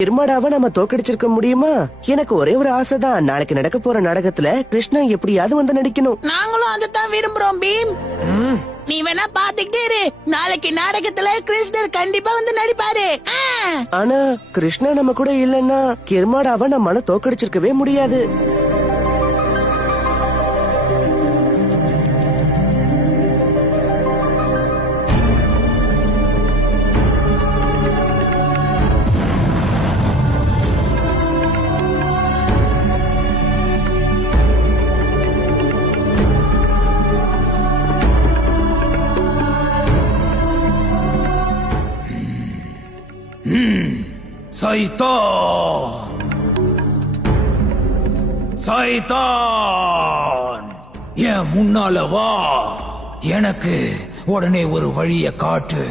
கிர்மாடாவை நம்ம தோக்கடிச்சிருக்க முடியுமா? எனக்கு ஒரே ஒரு ஆசைதான், நாளைக்கு நடக்க போற நாடகத்துல கிருஷ்ணன் எப்படியாவது வந்து நடிக்கணும். நாங்களும் அதைத்தான் விரும்புறோம் பீம். நீ வேணா பாத்துக்கிட்டே இரு, நாளைக்கு நாடகத்துல கிருஷ்ணர் கண்டிப்பா வந்து நடிப்பாரு. ஆனா கிருஷ்ணா நம்ம கூட இல்லன்னா கிர்மாடாவை நம்மளால தோக்கடிச்சிருக்கவே முடியாது. சைத்தான், என் முன்னால வா, எனக்கு உடனே ஒரு வழிய காட்டு.